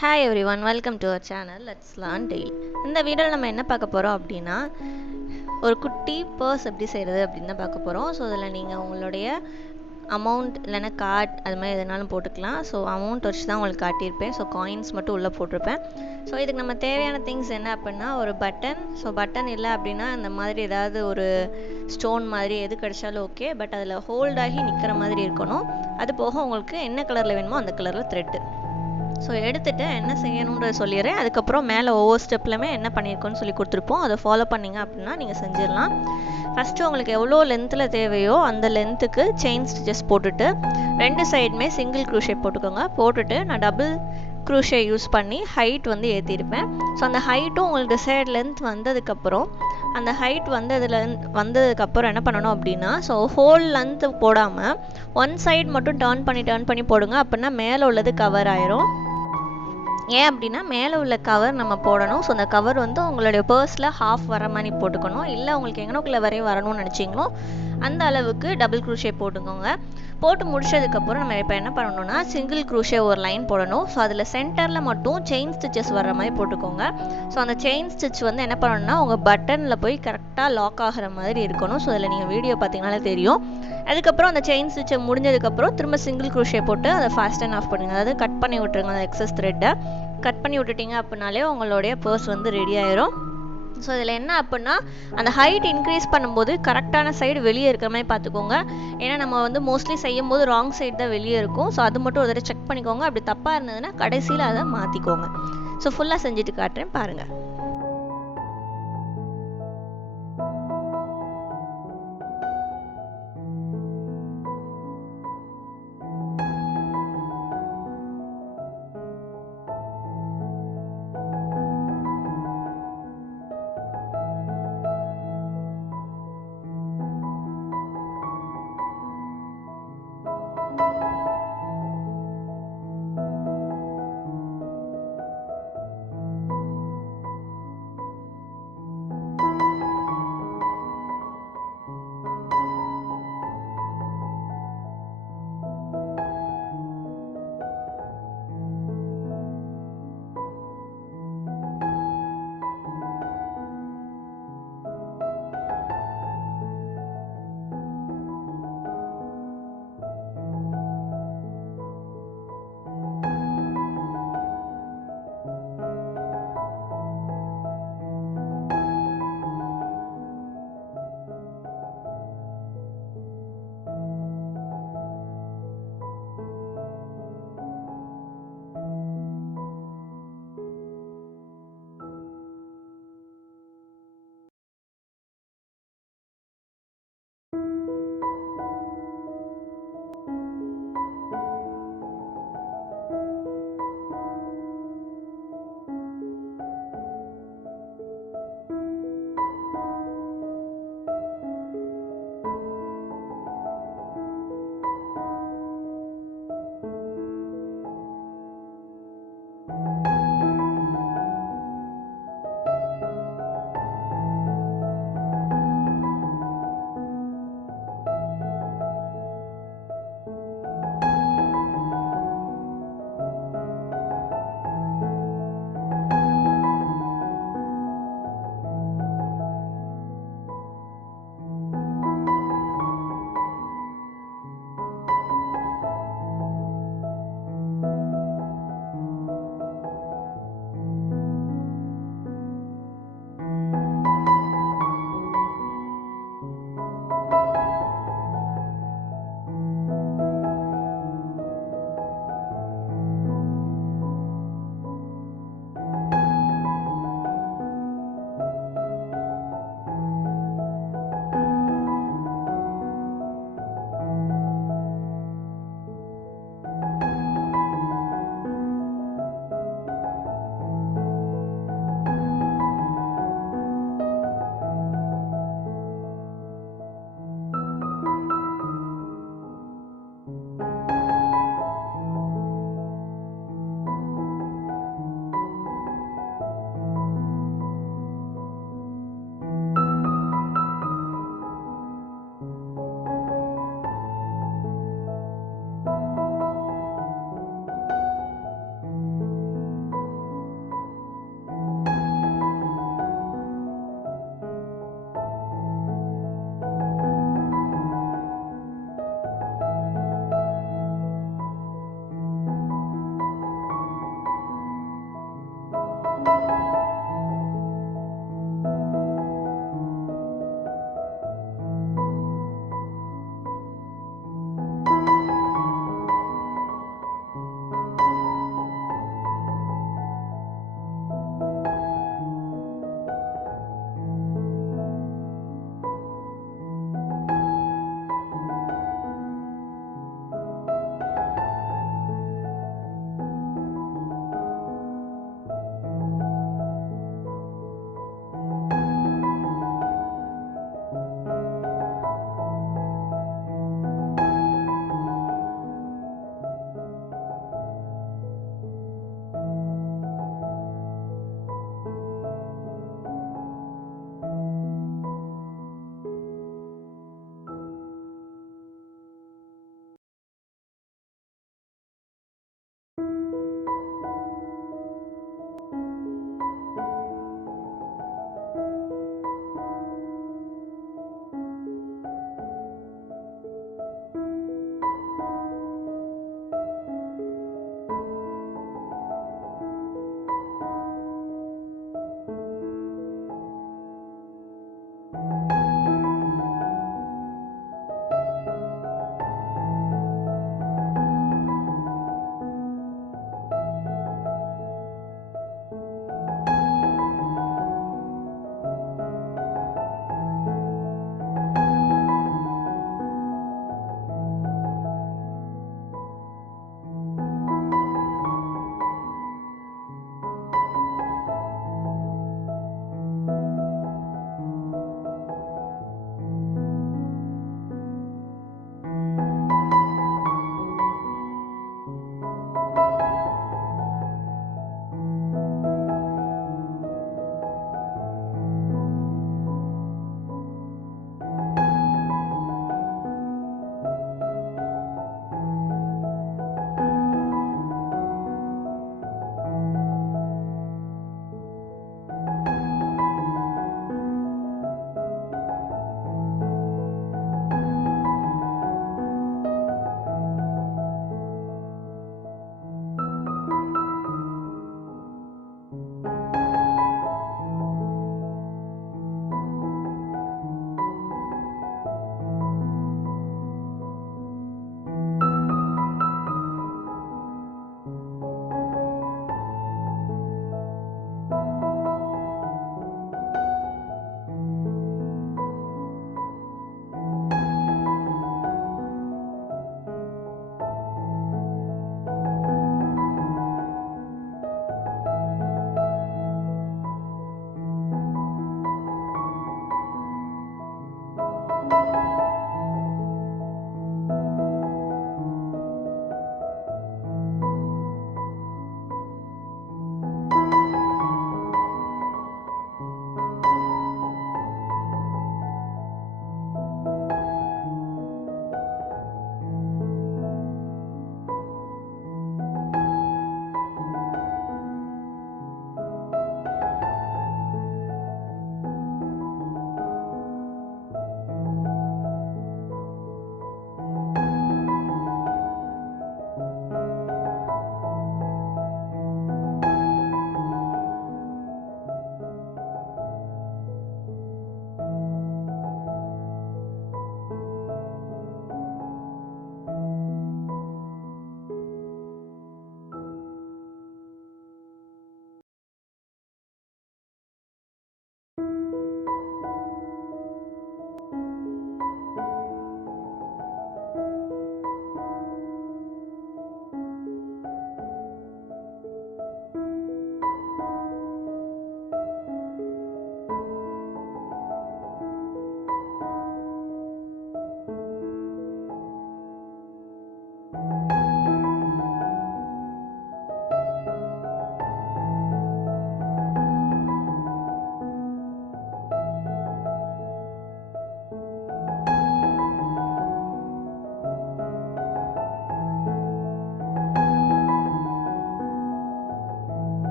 Hi everyone, welcome to our channel. Let's learn daily. இந்த வீடியோவில் நம்ம என்ன பார்க்க போகிறோம் அப்படின்னா ஒரு குட்டி பர்ஸ் எப்படி செய்கிறது அப்படின்னு தான் பார்க்க போகிறோம். ஸோ அதில் நீங்கள் உங்களுடைய அமௌண்ட் இல்லைன்னா கார்ட் அது மாதிரி எதுனாலும் போட்டுக்கலாம். ஸோ அமௌண்ட் வச்சு தான் உங்களுக்கு காட்டியிருப்பேன். ஸோ காயின்ஸ் மட்டும் உள்ளே போட்டிருப்பேன். ஸோ இதுக்கு நம்ம தேவையான திங்ஸ் என்ன அப்படின்னா ஒரு பட்டன். ஸோ பட்டன் இல்லை அப்படின்னா இந்த மாதிரி ஏதாவது ஒரு ஸ்டோன் மாதிரி எது கிடைச்சாலும் ஓகே. பட் அதில் ஹோல்டாகி நிற்கிற மாதிரி இருக்கணும். அது போக உங்களுக்கு என்ன கலரில் வேணுமோ அந்த கலரில் த்ரெட்டு. ஸோ எடுத்துகிட்டு என்ன செய்யணுன்றதை சொல்லிடுறேன். அதுக்கப்புறம் மேலே ஒவ்வொரு ஸ்டெப்லையுமே என்ன பண்ணியிருக்கோன்னு சொல்லி கொடுத்துருப்போம். அதை ஃபாலோ பண்ணிங்க அப்படின்னா நீங்கள் செஞ்சிடலாம். ஃபஸ்ட்டு உங்களுக்கு எவ்வளோ லென்த்தில் தேவையோ அந்த லென்த்துக்கு செயின் ஸ்டிச்சஸ் போட்டுட்டு 2 சைடுமே சிங்கிள் க்ரூஷே போட்டுக்கோங்க. போட்டுட்டு நான் டபுள் க்ரூஷே யூஸ் பண்ணி ஹைட் வந்து ஏற்றிருப்பேன். ஸோ அந்த ஹைட்டும் உங்களுக்கு டிசைட் லென்த் வந்ததுக்கப்புறம் அந்த ஹைட் வந்ததுக்கப்புறம் என்ன பண்ணணும் அப்படின்னா ஸோ ஹோல் லென்த்து போடாமல் ஒன் சைடு மட்டும் டர்ன் பண்ணி போடுங்க. அப்படின்னா மேலே உள்ளது கவர் ஆயிரும். ஏன் அப்படின்னா மேலே உள்ள கவர் நம்ம போடணும். ஸோ அந்த கவர் வந்து உங்களுடைய பர்ஸில் ஹாஃப் வர மாதிரி போட்டுக்கணும். இல்லை உங்களுக்கு எங்கனக்குள்ளே வரையும் வரணும்னு நினச்சிங்களோ அந்த அளவுக்கு டபுள் க்ரூஷே போட்டுக்கோங்க. போட்டு முடிச்சதுக்கப்புறம் நம்ம இப்போ என்ன பண்ணணும்னா சிங்கிள் க்ரூஷே ஒரு லைன் போடணும். ஸோ அதில் சென்டரில் மட்டும் செயின் ஸ்டிச்சஸ் வர மாதிரி போட்டுக்கோங்க. ஸோ அந்த செயின் ஸ்டிச் வந்து என்ன பண்ணணும்னா உங்கள் பட்டனில் போய் கரெக்டாக லாக் ஆகிற மாதிரி இருக்கணும். ஸோ அதில் நீங்கள் வீடியோ பார்த்தீங்கனாலே தெரியும். அதுக்கப்புறம் அந்த செயின் ஸ்டிச்சை முடிஞ்சதுக்கப்புறம் திரும்ப சிங்கிள் க்ரூஷே போட்டு அதை ஃபாஸ்ட் அண்ட் ஆஃப் பண்ணுங்கள். அதாவது கட் பண்ணி விட்டுருங்க. அந்த எக்ஸஸ் த்ரெட்டை கட் பண்ணி விட்டுட்டிங்க அப்படின்னாலே உங்களுடைய பர்ஸ் வந்து ரெடி ஆயிரும். ஸோ இதில் என்ன அப்படின்னா அந்த ஹைட் இன்க்ரீஸ் பண்ணும்போது கரெக்டான சைடு வெளியே இருக்கிற மாதிரி பார்த்துக்கோங்க. ஏன்னா நம்ம வந்து மோஸ்ட்லி செய்யும் போது ராங் சைடு தான் வெளியே இருக்கும். ஸோ அது மட்டும் ஒரு தடவை செக் பண்ணிக்கோங்க. அப்படி தப்பாக இருந்ததுன்னா கடைசியில் அதை மாற்றிக்கோங்க. ஸோ ஃபுல்லாக செஞ்சுட்டு காட்டுறேன் பாருங்கள்.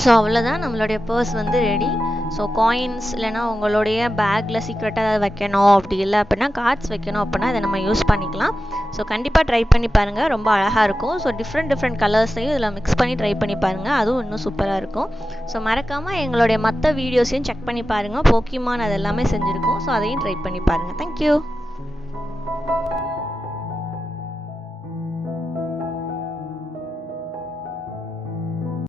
ஸோ அவ்வளோதான், நம்மளுடைய பர்ஸ் வந்து ரெடி. ஸோ காயின்ஸ் இல்லைனா உங்களுடைய பேக்கில் சீக்ரெட்டாக ஏதாவது வைக்கணும், அப்படி இல்லை அப்படின்னா கார்ட்ஸ் வைக்கணும் அப்படின்னா இதை நம்ம யூஸ் பண்ணிக்கலாம். ஸோ கண்டிப்பாக ட்ரை பண்ணி பாருங்கள், ரொம்ப அழகாக இருக்கும். ஸோ டிஃப்ரெண்ட் கலர்ஸையும் இதில் மிக்ஸ் பண்ணி ட்ரை பண்ணி பாருங்கள், அதுவும் இன்னும் சூப்பராக இருக்கும். ஸோ மறக்காமல் எங்களுடைய மற்ற வீடியோஸையும் செக் பண்ணி பாருங்கள், போக்கிமான் அது எல்லாமே செஞ்சுருக்கோம். ஸோ அதையும் ட்ரை பண்ணி பாருங்கள். தேங்க்யூ.